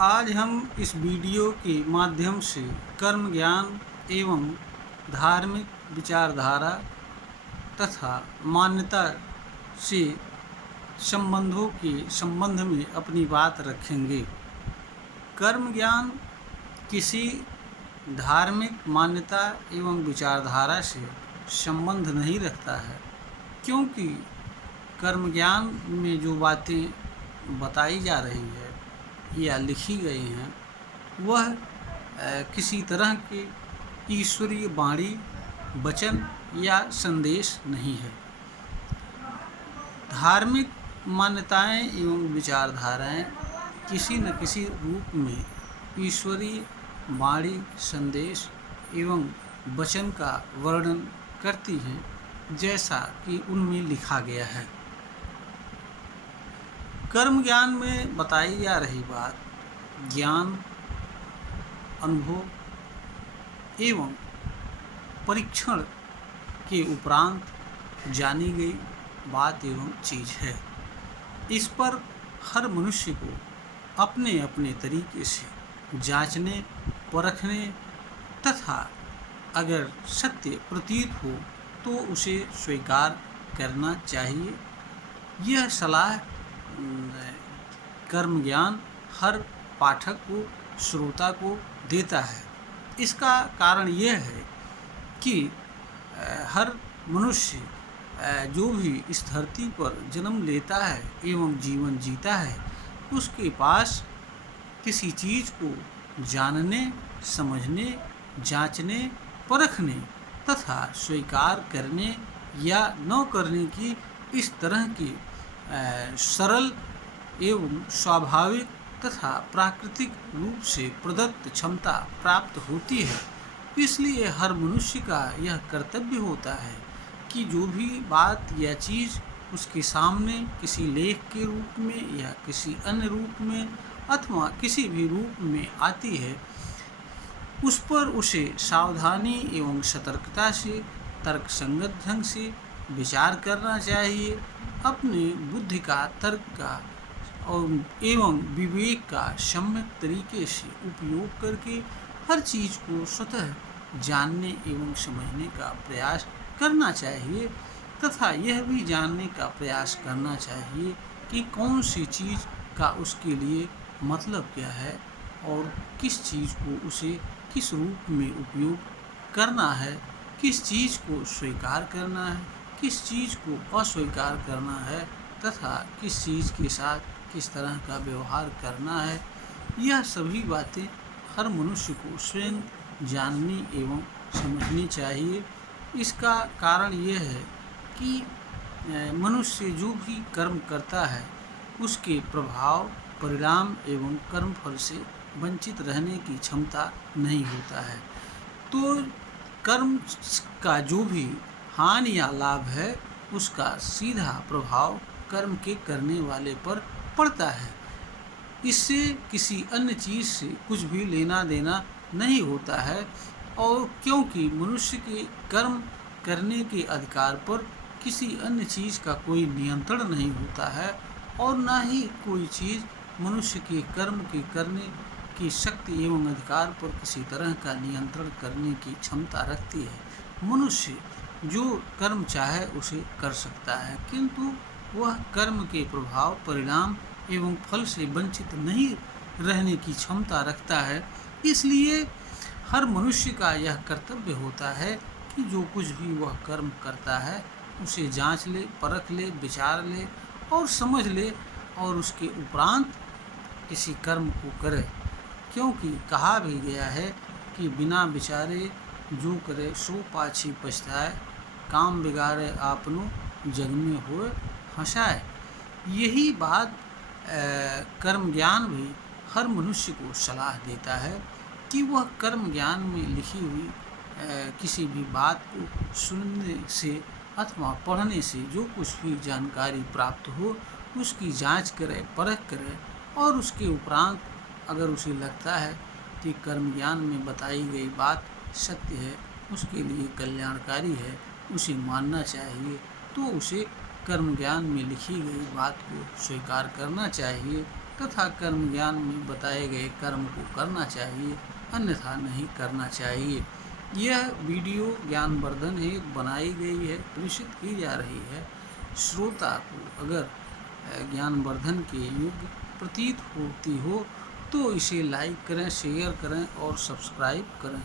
आज हम इस वीडियो के माध्यम से कर्म ज्ञान एवं धार्मिक विचारधारा तथा मान्यता से संबंधों के संबंध में अपनी बात रखेंगे। कर्म ज्ञान किसी धार्मिक मान्यता एवं विचारधारा से संबंध नहीं रखता है, क्योंकि कर्म ज्ञान में जो बातें बताई जा रही है या लिखी गई हैं वह किसी तरह के ईश्वरीय वाणी, वचन या संदेश नहीं है। धार्मिक मान्यताएं एवं विचारधाराएं किसी न किसी रूप में ईश्वरीय वाणी, संदेश एवं वचन का वर्णन करती हैं, जैसा कि उनमें लिखा गया है। कर्म ज्ञान में बताई जा रही बात ज्ञान, अनुभव एवं परीक्षण के उपरांत जानी गई बात एवं चीज़ है। इस पर हर मनुष्य को अपने अपने तरीके से जांचने, परखने तथा अगर सत्य प्रतीत हो तो उसे स्वीकार करना चाहिए। यह सलाह कर्म ज्ञान हर पाठक को, श्रोता को देता है। इसका कारण यह है कि हर मनुष्य जो भी इस धरती पर जन्म लेता है एवं जीवन जीता है, उसके पास किसी चीज़ को जानने, समझने, जांचने, परखने तथा स्वीकार करने या न करने की इस तरह की सरल एवं स्वाभाविक तथा प्राकृतिक रूप से प्रदत्त क्षमता प्राप्त होती है। इसलिए हर मनुष्य का यह कर्तव्य होता है कि जो भी बात या चीज़ उसके सामने किसी लेख के रूप में या किसी अन्य रूप में अथवा किसी भी रूप में आती है, उस पर उसे सावधानी एवं सतर्कता से, तर्कसंगत ढंग से विचार करना चाहिए। अपने बुद्धि का, तर्क का और एवं विवेक का सम्यक तरीके से उपयोग करके हर चीज़ को स्वतः जानने एवं समझने का प्रयास करना चाहिए तथा यह भी जानने का प्रयास करना चाहिए कि कौन सी चीज़ का उसके लिए मतलब क्या है और किस चीज़ को उसे किस रूप में उपयोग करना है, किस चीज़ को स्वीकार करना है, किस चीज़ को अस्वीकार करना है तथा किस चीज़ के साथ किस तरह का व्यवहार करना है। यह सभी बातें हर मनुष्य को स्वयं जाननी एवं समझनी चाहिए। इसका कारण यह है कि मनुष्य जो भी कर्म करता है उसके प्रभाव, परिणाम एवं कर्मफल से वंचित रहने की क्षमता नहीं होता है। तो कर्म का जो भी हानि या लाभ है उसका सीधा प्रभाव कर्म के करने वाले पर पड़ता है। इससे किसी अन्य चीज़ से कुछ भी लेना देना नहीं होता है, और क्योंकि मनुष्य के कर्म करने के अधिकार पर किसी अन्य चीज़ का कोई नियंत्रण नहीं होता है और ना ही कोई चीज़ मनुष्य के कर्म के करने की शक्ति एवं अधिकार पर किसी तरह का नियंत्रण करने की क्षमता रखती है। मनुष्य जो कर्म चाहे उसे कर सकता है, किंतु वह कर्म के प्रभाव, परिणाम एवं फल से वंचित नहीं रहने की क्षमता रखता है। इसलिए हर मनुष्य का यह कर्तव्य होता है कि जो कुछ भी वह कर्म करता है उसे जांच ले, परख ले, विचार ले और समझ ले और उसके उपरांत किसी कर्म को करे। क्योंकि कहा भी गया है कि बिना विचारे जो करे सो पाछी पछताए, काम बिगाड़े आपनो जग में होए हंसाए। यही बात कर्म ज्ञान भी हर मनुष्य को सलाह देता है कि वह कर्म ज्ञान में लिखी हुई किसी भी बात को सुनने से अथवा पढ़ने से जो कुछ भी जानकारी प्राप्त हो उसकी जांच करे, परख करे और उसके उपरांत अगर उसे लगता है कि कर्म ज्ञान में बताई गई बात सत्य है, उसके लिए कल्याणकारी है, उसे मानना चाहिए, तो उसे कर्म ज्ञान में लिखी गई बात को स्वीकार करना चाहिए तथा कर्म ज्ञान में बताए गए कर्म को करना चाहिए, अन्यथा नहीं करना चाहिए। यह वीडियो ज्ञानवर्धन हेतु बनाई गई है, प्रेषित की जा रही है। श्रोता को अगर ज्ञानवर्धन के योग्य प्रतीत होती हो तो इसे लाइक करें, शेयर करें और सब्सक्राइब करें।